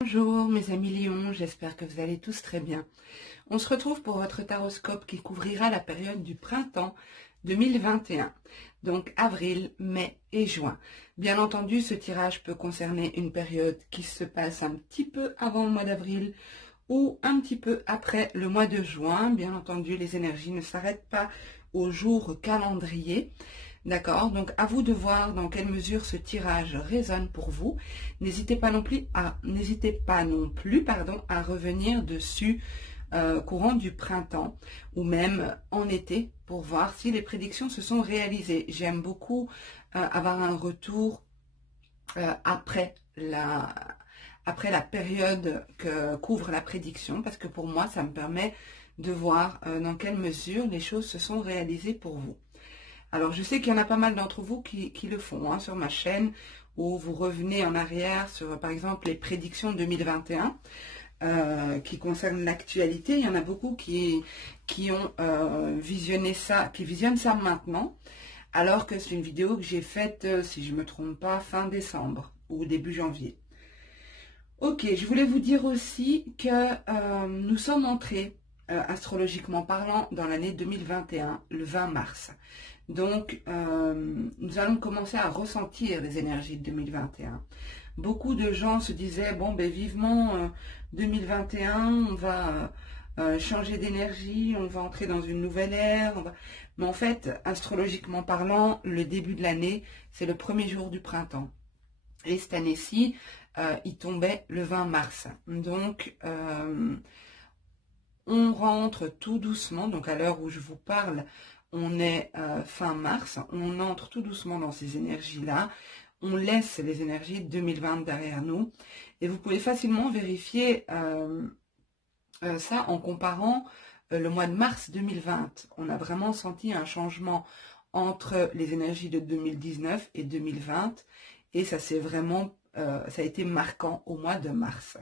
Bonjour mes amis Lions, j'espère que vous allez tous très bien. On se retrouve pour votre taroscope qui couvrira la période du printemps 2021, donc avril, mai et juin. Bien entendu, ce tirage peut concerner une période qui se passe un petit peu avant le mois d'avril ou un petit peu après le mois de juin. Bien entendu, les énergies ne s'arrêtent pas au jour calendrier. D'accord, donc à vous de voir dans quelle mesure ce tirage résonne pour vous. N'hésitez pas non plus à revenir dessus courant du printemps ou même en été pour voir si les prédictions se sont réalisées. J'aime beaucoup avoir un retour après la période que couvre la prédiction, parce que pour moi ça me permet de voir dans quelle mesure les choses se sont réalisées pour vous. Alors, je sais qu'il y en a pas mal d'entre vous qui le font sur ma chaîne, où vous revenez en arrière sur, par exemple, les prédictions 2021 qui concernent l'actualité. Il y en a beaucoup qui ont visionné ça, qui visionnent ça maintenant, alors que c'est une vidéo que j'ai faite, si je ne me trompe pas, fin décembre ou début janvier. Ok, je voulais vous dire aussi que nous sommes entrés, astrologiquement parlant, dans l'année 2021, le 20 mars. Donc, nous allons commencer à ressentir les énergies de 2021. Beaucoup de gens se disaient, bon, ben vivement 2021, on va changer d'énergie, on va entrer dans une nouvelle ère. Mais en fait, astrologiquement parlant, le début de l'année, c'est le premier jour du printemps. Et cette année-ci, il tombait le 20 mars. Donc, on rentre tout doucement, donc à l'heure où je vous parle, on est fin mars, on entre tout doucement dans ces énergies-là, on laisse les énergies de 2020 derrière nous, et vous pouvez facilement vérifier ça en comparant le mois de mars 2020. On a vraiment senti un changement entre les énergies de 2019 et 2020, et ça s'est vraiment, ça a été marquant au mois de mars.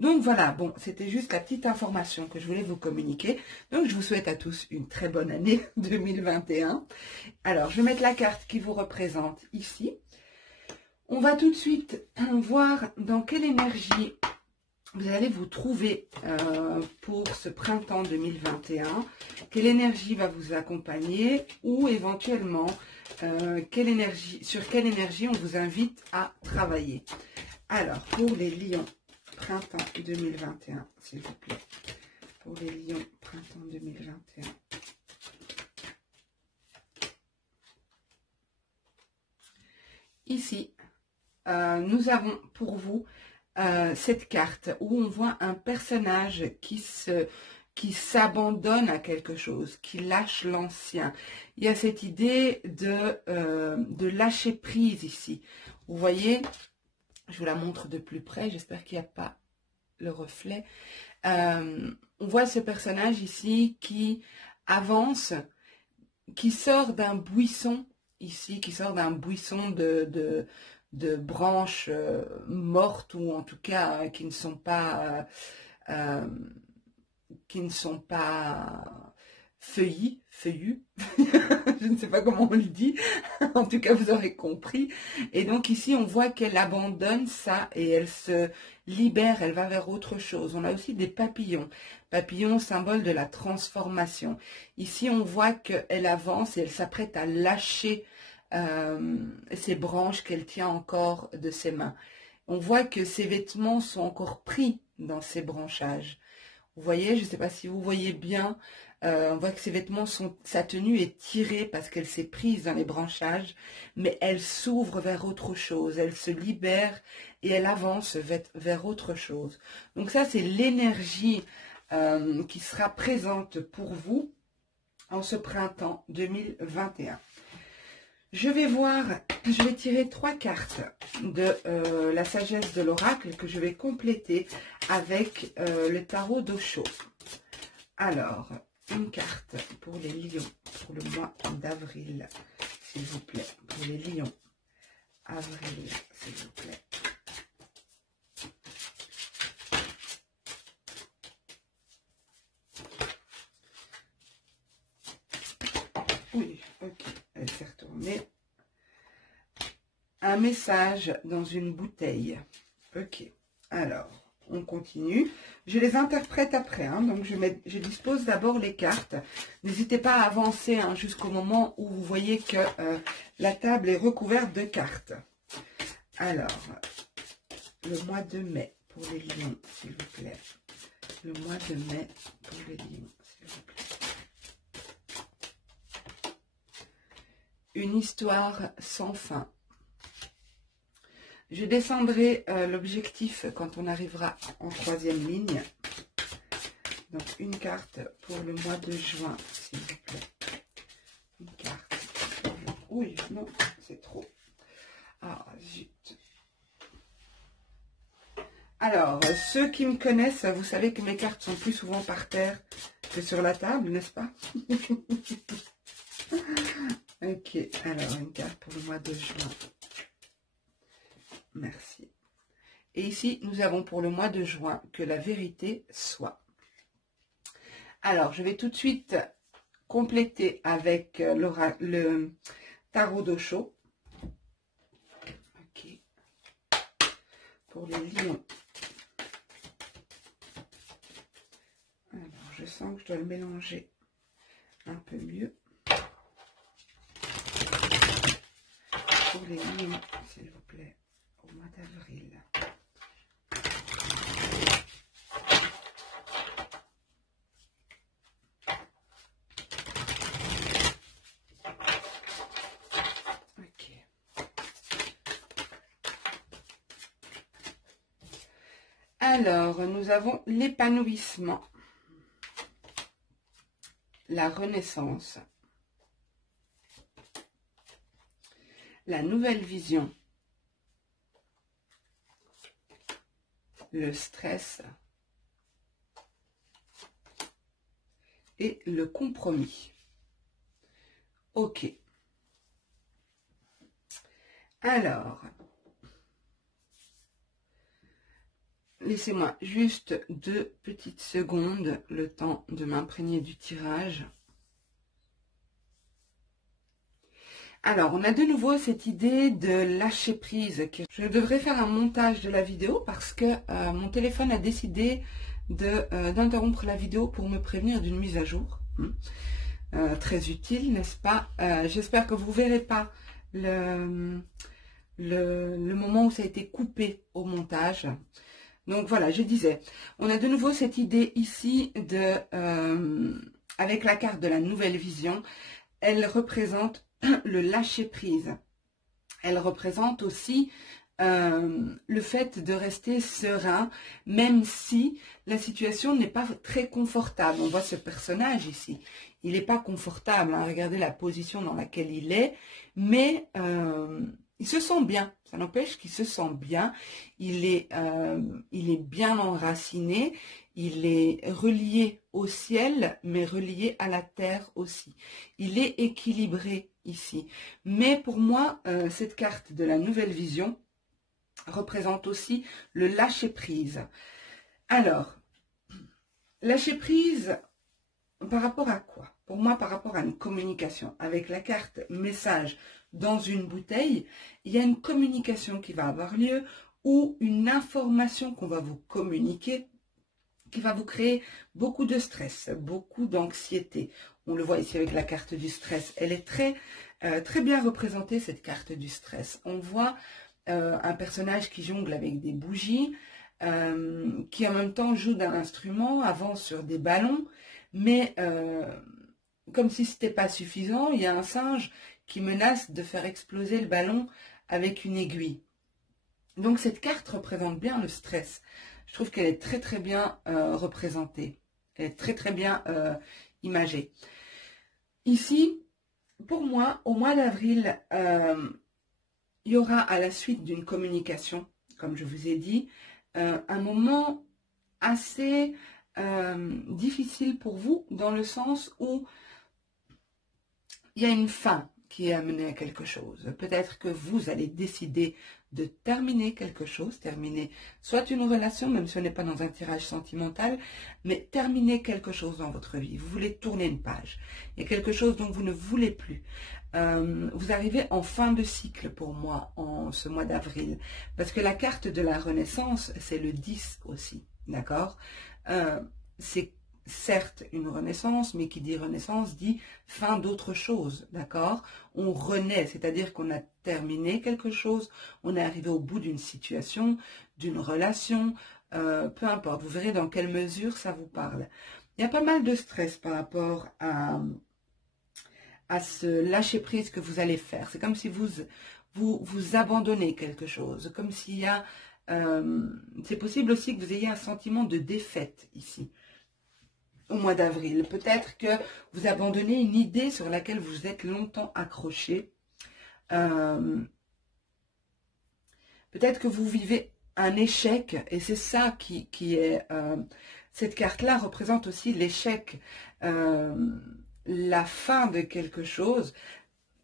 Donc voilà, bon, c'était juste la petite information que je voulais vous communiquer. Donc je vous souhaite à tous une très bonne année 2021. Alors, je vais mettre la carte qui vous représente ici. On va tout de suite voir dans quelle énergie vous allez vous trouver pour ce printemps 2021. Quelle énergie va vous accompagner ou éventuellement sur quelle énergie on vous invite à travailler. Alors, pour les lions, printemps 2021, s'il vous plaît. Pour les lions, printemps 2021. Ici, nous avons pour vous cette carte où on voit un personnage qui s'abandonne à quelque chose, qui lâche l'ancien. Il y a cette idée de lâcher prise ici. Vous voyez, je vous la montre de plus près, j'espère qu'il n'y a pas le reflet. On voit ce personnage ici qui avance, qui sort d'un buisson ici, qui sort d'un buisson de branches mortes, ou en tout cas qui ne sont pas feuillues. Je ne sais pas comment on le dit, en tout cas vous aurez compris. Et donc ici on voit qu'elle abandonne ça et elle se libère, elle va vers autre chose. On a aussi des papillons, papillons symbole de la transformation. Ici on voit qu'elle avance et elle s'apprête à lâcher ces branches qu'elle tient encore de ses mains. On voit que ses vêtements sont encore pris dans ces branchages. Vous voyez, je ne sais pas si vous voyez bien, on voit que ses vêtements sa tenue est tirée parce qu'elle s'est prise dans les branchages, mais elle s'ouvre vers autre chose, elle se libère et elle avance vers autre chose. Donc ça, c'est l'énergie qui sera présente pour vous en ce printemps 2021. Je vais tirer 3 cartes de la sagesse de l'oracle que je vais compléter avec le tarot d'Osho. Alors, une carte pour les lions pour le mois d'avril, s'il vous plaît. Pour les lions, avril, s'il vous plaît. Oui, ok, elle s'est retournée. Un message dans une bouteille. Ok. Alors, on continue. Je les interprète après, hein, donc je dispose d'abord les cartes. N'hésitez pas à avancer hein, jusqu'au moment où vous voyez que la table est recouverte de cartes. Alors, le mois de mai pour les lions, s'il vous plaît. Le mois de mai pour les lions, s'il vous plaît. Une histoire sans fin. Je descendrai l'objectif quand on arrivera en troisième ligne. Donc, une carte pour le mois de juin, s'il vous plaît. Une carte. Oui, non, c'est trop. Ah, zut. Alors, ceux qui me connaissent, vous savez que mes cartes sont plus souvent par terre que sur la table, n'est-ce pas? Ok, alors, une carte pour le mois de juin. Merci. Et ici, nous avons pour le mois de juin que la vérité soit. Alors, je vais tout de suite compléter avec le tarot d'Osho. Ok. Pour les lions. Alors, je sens que je dois le mélanger un peu mieux. Pour les lions, s'il vous plaît, au mois d'avril. Alors, nous avons l'épanouissement, la renaissance, la nouvelle vision, le stress et le compromis. Ok. Alors, laissez-moi juste 2 petites secondes, le temps de m'imprégner du tirage. Alors, on a de nouveau cette idée de lâcher prise. Je devrais faire un montage de la vidéo parce que mon téléphone a décidé d'interrompre la vidéo pour me prévenir d'une mise à jour. Très utile, n'est-ce pas? J'espère que vous ne verrez pas le moment où ça a été coupé au montage. Donc voilà, je disais, on a de nouveau cette idée ici avec la carte de la nouvelle vision, elle représente le lâcher prise. Elle représente aussi le fait de rester serein, même si la situation n'est pas très confortable. On voit ce personnage ici, il n'est pas confortable, hein. Regardez la position dans laquelle il est, mais il se sent bien, ça n'empêche qu'il se sent bien, il est bien enraciné, il est relié au ciel, mais relié à la terre aussi. Il est équilibré ici. Mais pour moi, cette carte de la nouvelle vision représente aussi le lâcher-prise. Alors, lâcher-prise par rapport à quoi? Pour moi, par rapport à une communication. Avec la carte message dans une bouteille, il y a une communication qui va avoir lieu ou une information qu'on va vous communiquer qui va vous créer beaucoup de stress, beaucoup d'anxiété. On le voit ici avec la carte du stress. Elle est très bien représentée, cette carte du stress. On voit un personnage qui jongle avec des bougies, qui en même temps joue d'un instrument, avance sur des ballons, mais comme si ce n'était pas suffisant, il y a un singe qui menace de faire exploser le ballon avec une aiguille. Donc cette carte représente bien le stress. Je trouve qu'elle est très bien représentée. Elle est très bien imagée. Ici, pour moi, au mois d'avril, il y aura à la suite d'une communication, comme je vous ai dit, un moment assez difficile pour vous, dans le sens où il y a une fin qui est amenée à quelque chose. Peut-être que vous allez décider de terminer quelque chose, terminer soit une relation, même si on n'est pas dans un tirage sentimental, mais terminer quelque chose dans votre vie. Vous voulez tourner une page. Il y a quelque chose dont vous ne voulez plus. Vous arrivez en fin de cycle pour moi en ce mois d'avril, parce que la carte de la renaissance, c'est le 10 aussi, d'accord? C'est certes une renaissance, mais qui dit renaissance dit fin d'autre chose, d'accord? On renaît, c'est-à-dire qu'on a terminé quelque chose, on est arrivé au bout d'une situation, d'une relation, peu importe, vous verrez dans quelle mesure ça vous parle. Il y a pas mal de stress par rapport à ce lâcher-prise que vous allez faire. C'est comme si vous abandonnez quelque chose, comme s'il y a... c'est possible aussi que vous ayez un sentiment de défaite ici au mois d'avril. Peut-être que vous abandonnez une idée sur laquelle vous êtes longtemps accroché. Peut-être que vous vivez un échec, et c'est ça qui est... cette carte-là représente aussi l'échec, la fin de quelque chose,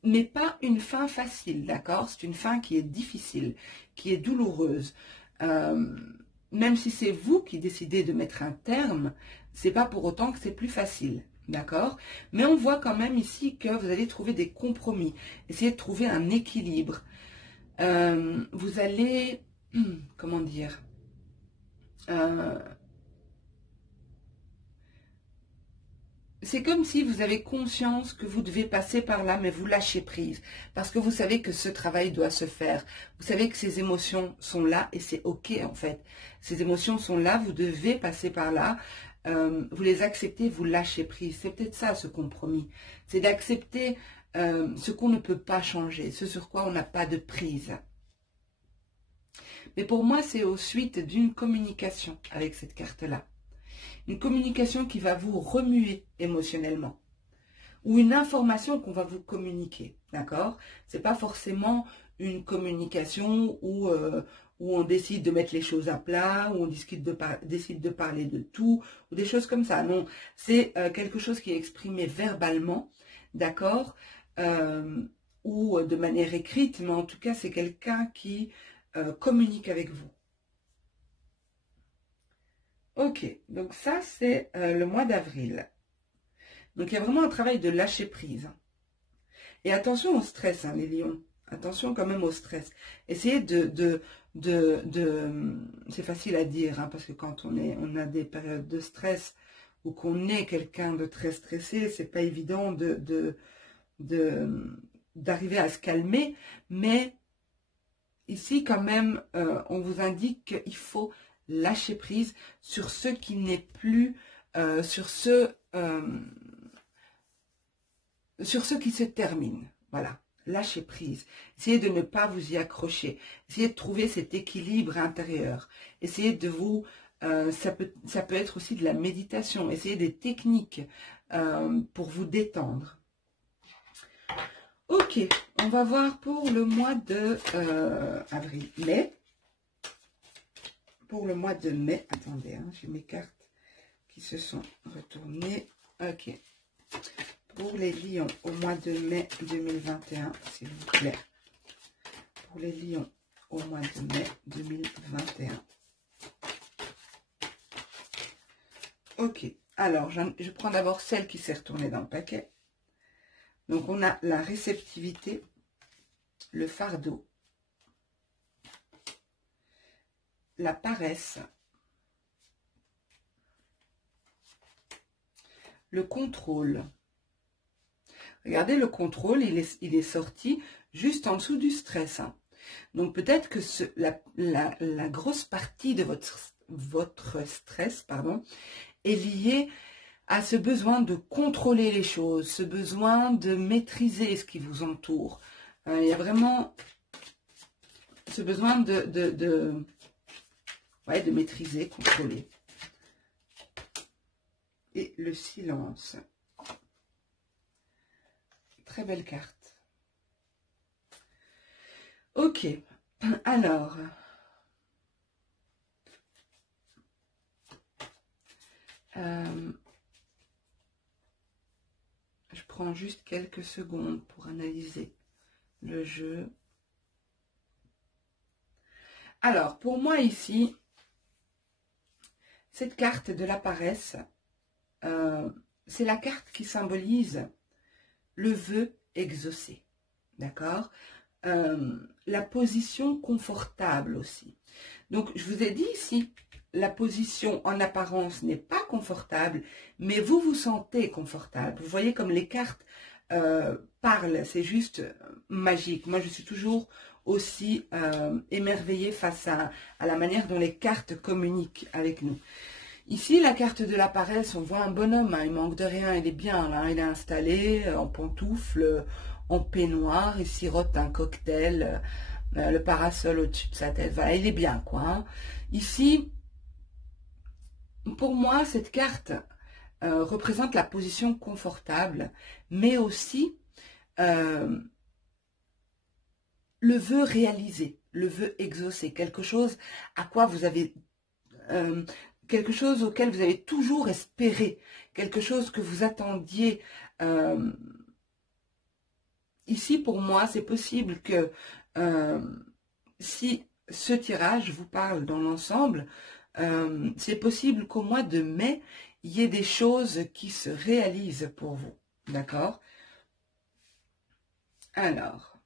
mais pas une fin facile, d'accord? C'est une fin qui est difficile, qui est douloureuse. Même si c'est vous qui décidez de mettre un terme, c'est pas pour autant que c'est plus facile, d'accord? Mais on voit quand même ici que vous allez trouver des compromis, essayer de trouver un équilibre. Vous allez, comment dire, c'est comme si vous avez conscience que vous devez passer par là, mais vous lâchez prise. Parce que vous savez que ce travail doit se faire. Vous savez que ces émotions sont là et c'est OK en fait. Ces émotions sont là, vous devez passer par là. Vous les acceptez, vous lâchez prise. C'est peut-être ça ce compromis. C'est d'accepter ce qu'on ne peut pas changer, ce sur quoi on n'a pas de prise. Mais pour moi, c'est au suite d'une communication avec cette carte-là. Une communication qui va vous remuer émotionnellement. Ou une information qu'on va vous communiquer, d'accord? C'est pas forcément une communication où on décide de mettre les choses à plat, où on décide de parler de tout, ou des choses comme ça. Non, c'est quelque chose qui est exprimé verbalement, d'accord? Ou de manière écrite, mais en tout cas, c'est quelqu'un qui communique avec vous. Ok, donc ça, c'est le mois d'avril. Donc, il y a vraiment un travail de lâcher prise. Et attention au stress, hein, les lions. Attention quand même au stress. Essayez c'est facile à dire, hein, parce que quand on a des périodes de stress ou qu'on est quelqu'un de très stressé, c'est pas évident d'arriver à se calmer. Mais ici, quand même, on vous indique qu'il faut lâcher prise sur ce qui n'est plus, sur ce qui se termine. Voilà, lâchez prise. Essayez de ne pas vous y accrocher. Essayez de trouver cet équilibre intérieur. Essayez de vous... ça peut être aussi de la méditation. Essayez des techniques pour vous détendre. Ok, on va voir pour le mois de mai. Pour le mois de mai, attendez, hein, j'ai mes cartes qui se sont retournées. Ok. Pour les lions au mois de mai 2021, s'il vous plaît. Pour les lions au mois de mai 2021. Ok. Alors, je prends d'abord celle qui s'est retournée dans le paquet. Donc, on a la réceptivité, le fardeau, la paresse, le contrôle. Regardez, le contrôle, il est sorti juste en dessous du stress. Hein. Donc, peut-être que la grosse partie de votre stress, est liée à ce besoin de contrôler les choses, ce besoin de maîtriser ce qui vous entoure. Il y a vraiment ce besoin de maîtriser, contrôler. Et le silence. Très belle carte. Ok, alors... je prends juste quelques secondes pour analyser le jeu. Alors, pour moi ici, cette carte de la paresse, c'est la carte qui symbolise le vœu exaucé, d'accord? La position confortable aussi. Donc, je vous ai dit ici, la position en apparence n'est pas confortable, mais vous vous sentez confortable. Vous voyez comme les cartes parlent, c'est juste magique. Moi, je suis toujours aussi émerveillée face à la manière dont les cartes communiquent avec nous. Ici, la carte de la paresse, on voit un bonhomme, hein, il manque de rien, il est bien là, il est installé en pantoufles, en peignoir, il sirote un cocktail, le parasol au-dessus de sa tête, voilà, il est bien quoi. Hein. Ici, pour moi, cette carte représente la position confortable, mais aussi le vœu réalisé, le vœu exaucé, quelque chose à quoi vous avez... quelque chose auquel vous avez toujours espéré, quelque chose que vous attendiez. Ici, pour moi, c'est possible que si ce tirage vous parle dans l'ensemble, c'est possible qu'au mois de mai, il y ait des choses qui se réalisent pour vous. D'accord? Alors,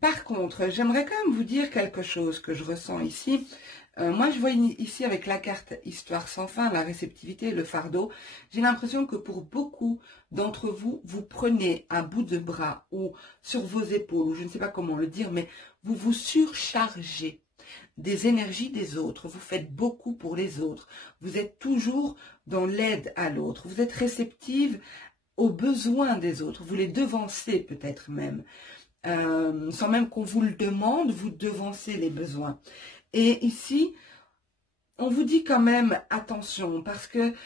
par contre, j'aimerais quand même vous dire quelque chose que je ressens ici. Moi, je vois ici avec la carte Histoire sans fin, la réceptivité, le fardeau, j'ai l'impression que pour beaucoup d'entre vous, vous prenez un bout de bras ou sur vos épaules, ou je ne sais pas comment le dire, mais vous vous surchargez des énergies des autres. Vous faites beaucoup pour les autres. Vous êtes toujours dans l'aide à l'autre. Vous êtes réceptive aux besoins des autres. Vous les devancez peut-être même. Sans même qu'on vous le demande, vous devancez les besoins. Et ici, on vous dit quand même attention, parce qu'avec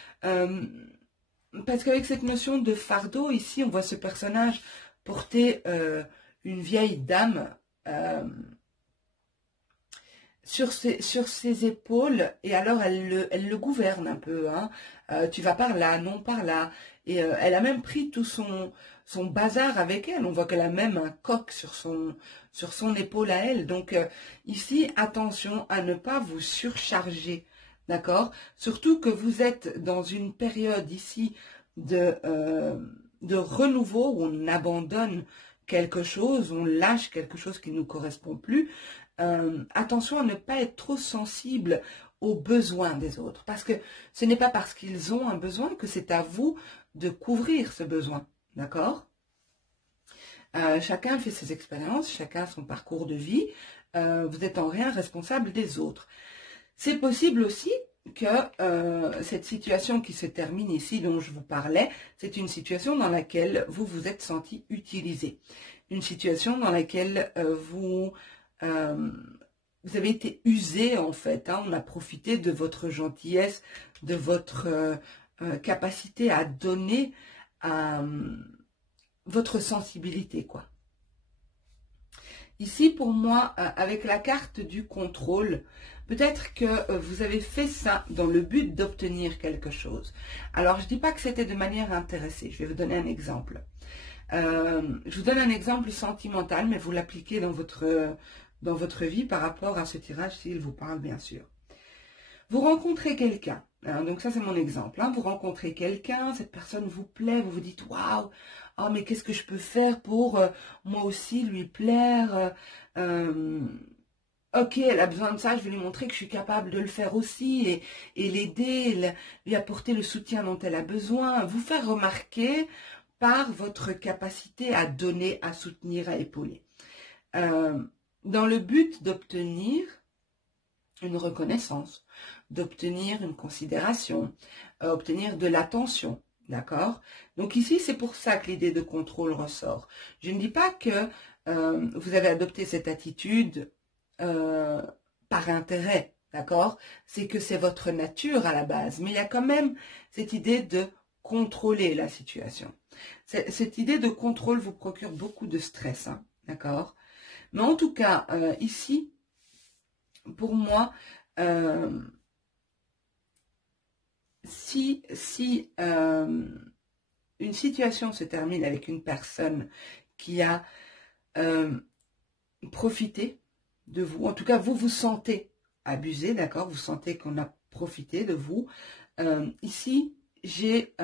cette notion de fardeau, ici, on voit ce personnage porter une vieille dame sur ses épaules, et alors elle le gouverne un peu. Hein. Tu vas par là, non par là. Et elle a même pris tout son bazar avec elle. On voit qu'elle a même un coq sur son épaule à elle. Donc ici, attention à ne pas vous surcharger. D'accord? Surtout que vous êtes dans une période ici de renouveau où on abandonne quelque chose, on lâche quelque chose qui ne nous correspond plus. Attention à ne pas être trop sensible aux besoins des autres. Parce que ce n'est pas parce qu'ils ont un besoin que c'est à vous de couvrir ce besoin. D'accord? Chacun fait ses expériences, chacun son parcours de vie. Vous êtes en rien responsable des autres. C'est possible aussi que cette situation qui se termine ici, dont je vous parlais, c'est une situation dans laquelle vous vous êtes senti utilisé. Une situation dans laquelle vous avez été usé en fait. Hein. On a profité de votre gentillesse, de votre capacité à donner votre sensibilité, quoi. Ici, pour moi, avec la carte du contrôle, peut-être que vous avez fait ça dans le but d'obtenir quelque chose. Alors, je ne dis pas que c'était de manière intéressée. Je vais vous donner un exemple. Je vous donne un exemple sentimental, mais vous l'appliquez dans votre vie par rapport à ce tirage, s'il vous parle, bien sûr. Vous rencontrez quelqu'un. Hein, donc ça, c'est mon exemple. Hein, vous rencontrez quelqu'un, cette personne vous plaît, vous vous dites « Waouh, oh, mais qu'est-ce que je peux faire pour moi aussi lui plaire ok, elle a besoin de ça, je vais lui montrer que je suis capable de le faire aussi et l'aider, lui apporter le soutien dont elle a besoin, vous faire remarquer par votre capacité à donner, à soutenir, à épauler. Dans le but d'obtenir une reconnaissance, d'obtenir une considération, obtenir de l'attention, d'accord? Donc ici, c'est pour ça que l'idée de contrôle ressort. Je ne dis pas que vous avez adopté cette attitude par intérêt, d'accord? C'est que c'est votre nature à la base, mais il y a quand même cette idée de contrôler la situation. Cette idée de contrôle vous procure beaucoup de stress, hein, d'accord? Mais en tout cas, ici, pour moi, si une situation se termine avec une personne qui a profité de vous. En tout cas, vous vous sentez abusé, d'accord? Vous sentez qu'on a profité de vous. Ici, j'ai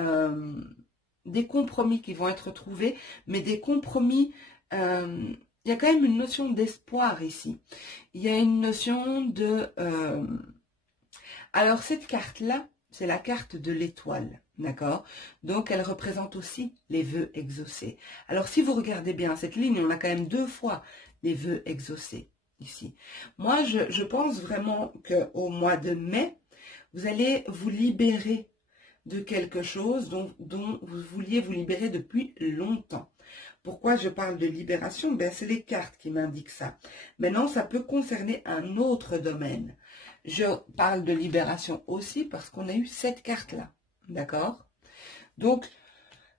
des compromis qui vont être trouvés, mais des compromis, il y a quand même une notion d'espoir ici. Il y a une notion de... alors, cette carte-là, c'est la carte de l'étoile, d'accord? Donc, elle représente aussi les vœux exaucés. Alors, si vous regardez bien cette ligne, on a quand même 2 fois les vœux exaucés ici. Moi, je pense vraiment qu'au mois de mai, vous allez vous libérer de quelque chose dont vous vouliez vous libérer depuis longtemps. Pourquoi je parle de libération? Ben, c'est les cartes qui m'indiquent ça. Maintenant, ça peut concerner un autre domaine. Je parle de libération aussi parce qu'on a eu cette carte-là. D'accord? Donc,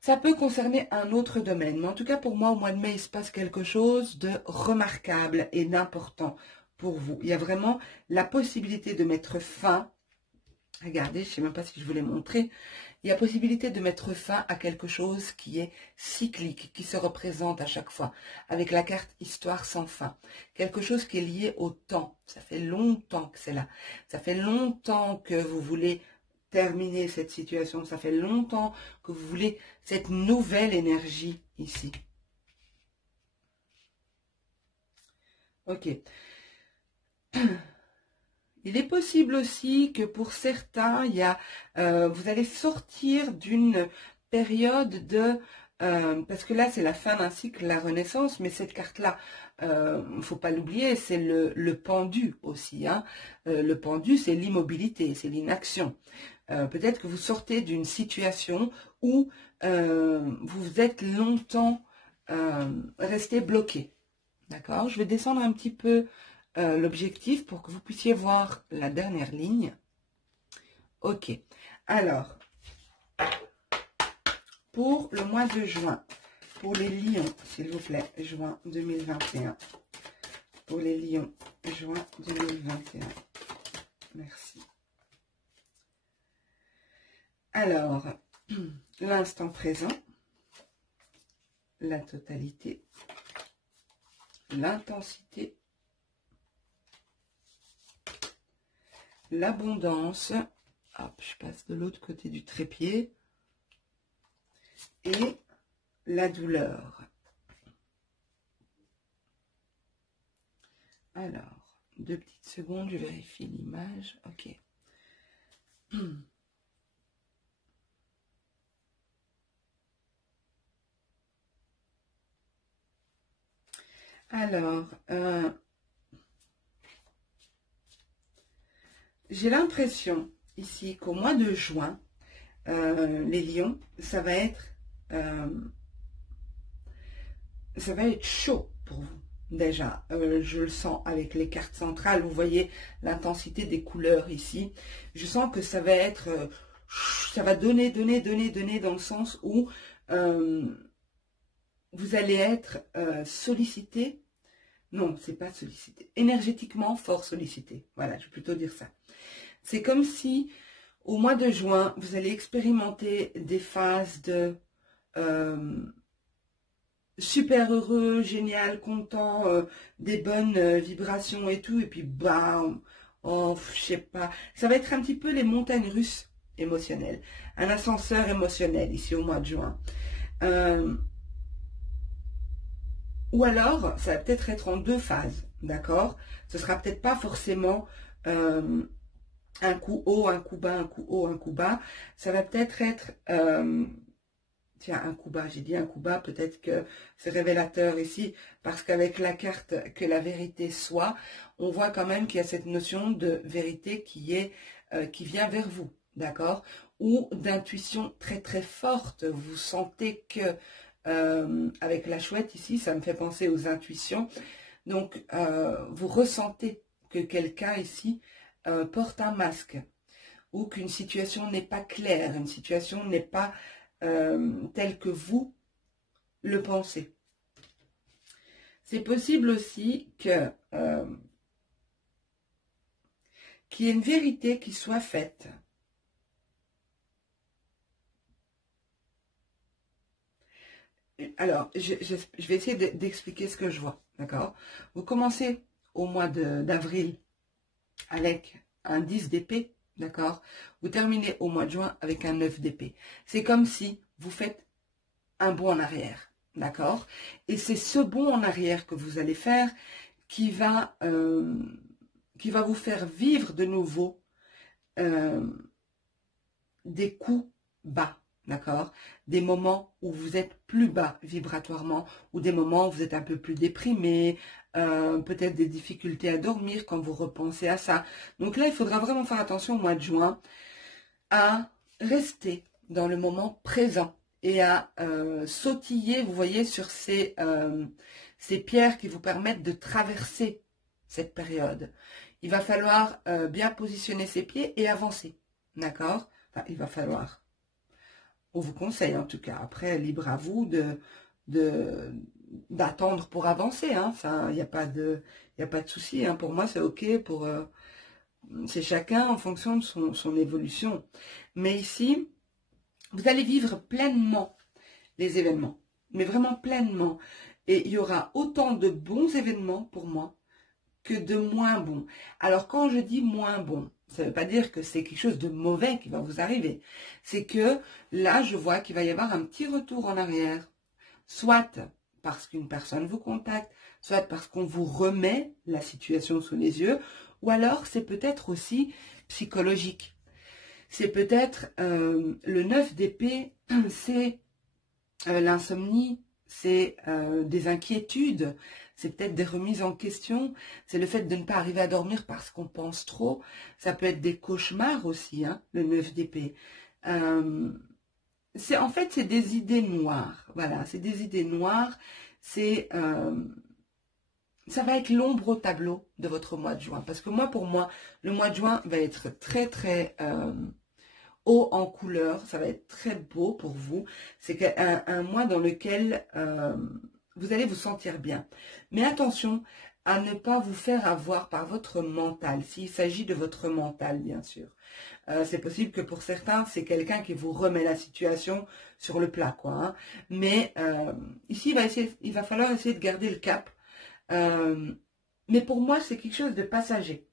ça peut concerner un autre domaine. Mais en tout cas, pour moi, au mois de mai, il se passe quelque chose de remarquable et d'important pour vous. Il y a vraiment la possibilité de mettre fin. Regardez, je ne sais même pas si je vous l'ai montré. Il y a possibilité de mettre fin à quelque chose qui est cyclique, qui se représente à chaque fois, avec la carte Histoire sans fin. Quelque chose qui est lié au temps. Ça fait longtemps que c'est là. Ça fait longtemps que vous voulez terminer cette situation. Ça fait longtemps que vous voulez cette nouvelle énergie ici. Ok. Il est possible aussi que pour certains, vous allez sortir d'une période de... parce que là, c'est la fin d'un cycle, la renaissance, mais cette carte-là, il ne faut pas l'oublier, c'est le pendu aussi. Hein. Le pendu, c'est l'immobilité, c'est l'inaction. Peut-être que vous sortez d'une situation où vous êtes longtemps resté bloqué. D'accord? Je vais descendre un petit peu l'objectif pour que vous puissiez voir la dernière ligne. Ok. Alors, pour le mois de juin, pour les lions, s'il vous plaît, juin 2021. Pour les lions, juin 2021. Merci. Alors, l'instant présent, la totalité, l'intensité, l'abondance, hop, je passe de l'autre côté du trépied, et la douleur. Alors, 2 petites secondes, je vérifie l'image, ok. Alors, j'ai l'impression ici qu'au mois de juin, les lions, ça va être chaud pour vous. Déjà, je le sens avec les cartes centrales. Vous voyez l'intensité des couleurs ici. Je sens que ça va être, ça va donner dans le sens où vous allez être sollicité. Non, c'est pas sollicité. Énergétiquement fort sollicité. Voilà, je vais plutôt dire ça. C'est comme si au mois de juin, vous allez expérimenter des phases de super heureux, génial, content, des bonnes vibrations et tout, et puis bam, oh, je sais pas. Ça va être un petit peu les montagnes russes émotionnelles, un ascenseur émotionnel ici au mois de juin. Ou alors, ça va peut-être être en 2 phases, d'accord? Ce sera peut-être pas forcément un coup haut, un coup bas, un coup haut, un coup bas. Ça va peut-être être... tiens, un coup bas, j'ai dit un coup bas, peut-être que c'est révélateur ici, parce qu'avec la carte que la vérité soit, on voit quand même qu'il y a cette notion de vérité qui vient vers vous, d'accord? Ou d'intuition très très forte. Vous sentez que, avec la chouette ici, ça me fait penser aux intuitions. Donc, vous ressentez que quelqu'un ici porte un masque, ou qu'une situation n'est pas claire, une situation n'est pas tel que vous le pensez. C'est possible aussi que qu'il y ait une vérité qui soit faite. Alors, je vais essayer d'expliquer ce que je vois, d'accord? Vous commencez au mois d'avril avec un 10 d'épée, d'accord? Vous terminez au mois de juin avec un 9 d'épée. C'est comme si vous faites un bond en arrière, d'accord? Et c'est ce bond en arrière que vous allez faire qui va vous faire vivre de nouveau des coups bas, d'accord? Des moments où vous êtes plus bas vibratoirement, ou des moments où vous êtes un peu plus déprimé, peut-être des difficultés à dormir quand vous repensez à ça. Donc là, il faudra vraiment faire attention au mois de juin à rester dans le moment présent et à sautiller, vous voyez, sur ces pierres qui vous permettent de traverser cette période. Il va falloir bien positionner ses pieds et avancer, d'accord? Enfin, il va falloir. On vous conseille en tout cas. Après, libre à vous d'attendre pour avancer. Hein. Il n'y a pas de souci. Hein. Pour moi, c'est OK. C'est chacun en fonction de son évolution. Mais ici, vous allez vivre pleinement les événements. Mais vraiment pleinement. Et il y aura autant de bons événements pour moi que de moins bons. Alors, quand je dis moins bons, ça ne veut pas dire que c'est quelque chose de mauvais qui va vous arriver. C'est que là, je vois qu'il va y avoir un petit retour en arrière. Soit parce qu'une personne vous contacte, soit parce qu'on vous remet la situation sous les yeux, ou alors c'est peut-être aussi psychologique. C'est peut-être le 9 d'épée, c'est l'insomnie, c'est des inquiétudes, c'est peut-être des remises en question, c'est le fait de ne pas arriver à dormir parce qu'on pense trop, ça peut être des cauchemars aussi, hein, le 9 d'épée. En fait, c'est des idées noires, voilà, c'est des idées noires, ça va être l'ombre au tableau de votre mois de juin, parce que moi, pour moi, le mois de juin va être très, très haut en couleur, ça va être très beau pour vous. C'est un mois dans lequel vous allez vous sentir bien. Mais attention à ne pas vous faire avoir par votre mental, s'il s'agit de votre mental, bien sûr. C'est possible que pour certains, c'est quelqu'un qui vous remet la situation sur le plat, quoi. Hein. Mais ici, il va falloir essayer de garder le cap. Mais pour moi, c'est quelque chose de passager.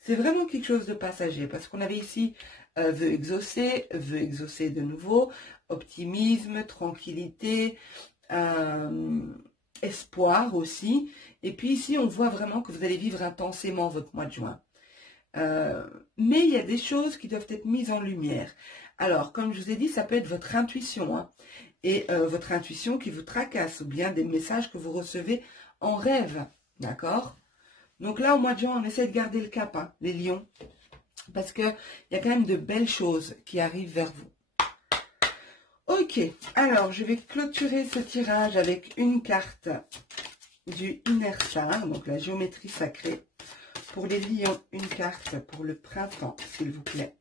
C'est vraiment quelque chose de passager, parce qu'on avait ici veut exaucer de nouveau, optimisme, tranquillité, espoir aussi. Et puis ici, on voit vraiment que vous allez vivre intensément votre mois de juin. Mais il y a des choses qui doivent être mises en lumière. Alors, comme je vous ai dit, ça peut être votre intuition, hein, et votre intuition qui vous tracasse, ou bien des messages que vous recevez en rêve, d'accord? Donc là, au mois de juin, on essaie de garder le cap, hein, les lions, parce qu'il y a quand même de belles choses qui arrivent vers vous. Ok, alors je vais clôturer ce tirage avec une carte du Inner Star, donc la géométrie sacrée. Pour les lions, une carte pour le printemps, s'il vous plaît.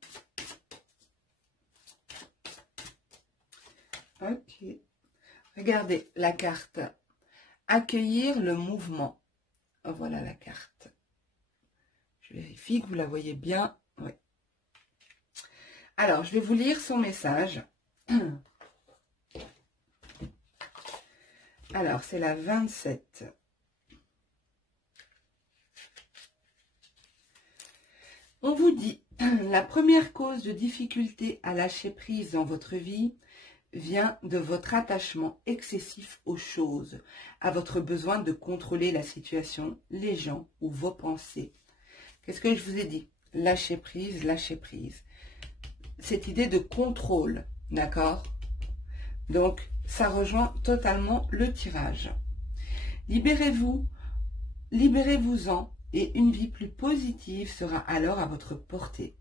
Ok, regardez la carte. Accueillir le mouvement. Voilà la carte. Je vérifie que vous la voyez bien. Oui. Alors, je vais vous lire son message. Alors, c'est la 27. On vous dit, la première cause de difficulté à lâcher prise dans votre vie vient de votre attachement excessif aux choses, à votre besoin de contrôler la situation, les gens ou vos pensées. Qu'est-ce que je vous ai dit? Lâcher prise, lâcher prise. Cette idée de contrôle, d'accord? Donc, ça rejoint totalement le tirage. Libérez-vous, libérez-vous-en et une vie plus positive sera alors à votre portée.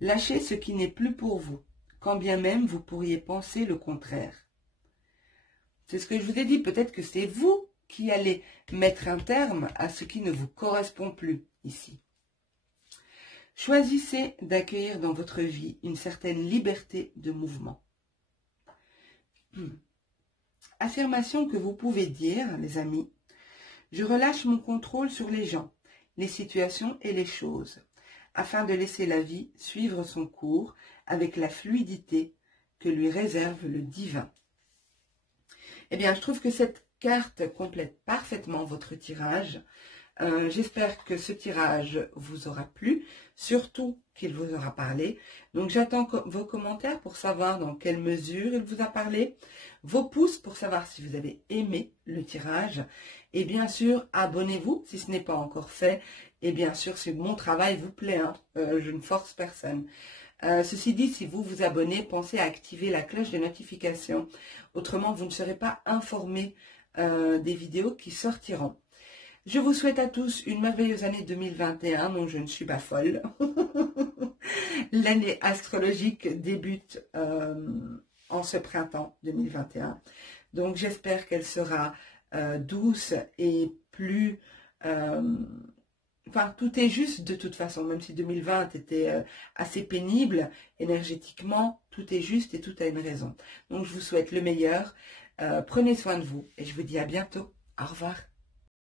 Lâchez ce qui n'est plus pour vous, quand bien même vous pourriez penser le contraire. C'est ce que je vous ai dit, peut-être que c'est vous qui allez mettre un terme à ce qui ne vous correspond plus ici. Choisissez d'accueillir dans votre vie une certaine liberté de mouvement. Affirmation que vous pouvez dire, les amis. Je relâche mon contrôle sur les gens, les situations et les choses, afin de laisser la vie suivre son cours avec la fluidité que lui réserve le divin. Eh bien, je trouve que cette carte complète parfaitement votre tirage. J'espère que ce tirage vous aura plu, surtout qu'il vous aura parlé. Donc j'attends vos commentaires pour savoir dans quelle mesure il vous a parlé, vos pouces pour savoir si vous avez aimé le tirage, et bien sûr abonnez-vous si ce n'est pas encore fait, et bien sûr si mon travail vous plaît, hein, je ne force personne. Ceci dit, si vous vous abonnez, pensez à activer la cloche de notification, autrement vous ne serez pas informé des vidéos qui sortiront. Je vous souhaite à tous une merveilleuse année 2021, dont je ne suis pas folle. L'année astrologique débute en ce printemps 2021. Donc j'espère qu'elle sera douce et plus... Enfin, tout est juste de toute façon, même si 2020 était assez pénible énergétiquement, tout est juste et tout a une raison. Donc je vous souhaite le meilleur. Prenez soin de vous et je vous dis à bientôt. Au revoir.